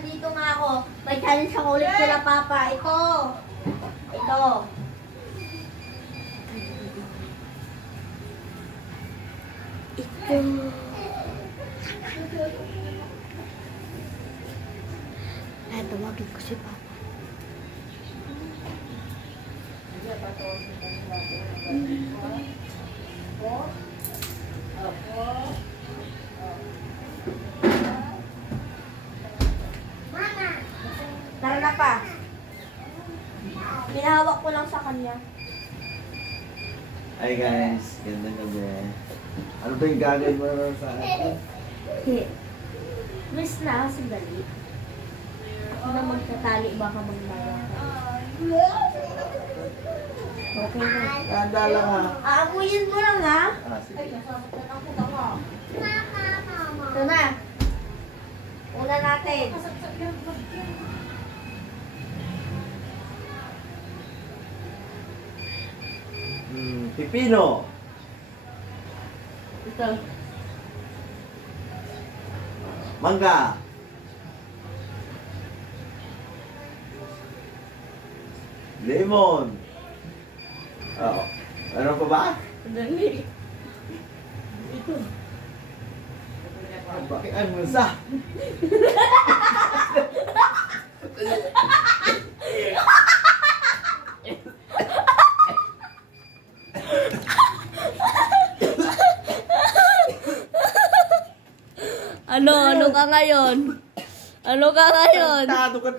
Dito nga ako. May challenge ako ulit sila, Papa. Ito. Ito. Ay, tawagin ko si Papa. Tara na pa. Pinahawak ko lang sa kanya. Hi guys, ganda gabi. Ano ba yung gagawin mo naman sa akin? Miss na, sandali. Na magtatali baka magmaya ka. Okay na. Tanda lang ha. Aamuyin mo lang ha. Sige. Ito na. Una natin. Pipino. Ito. Mangga. Lemon. Oo. Ano pa ba? Sandali. Ito. Bakit ang musa? Ano ka ngayon? Ano ka ngayon? Tado ka.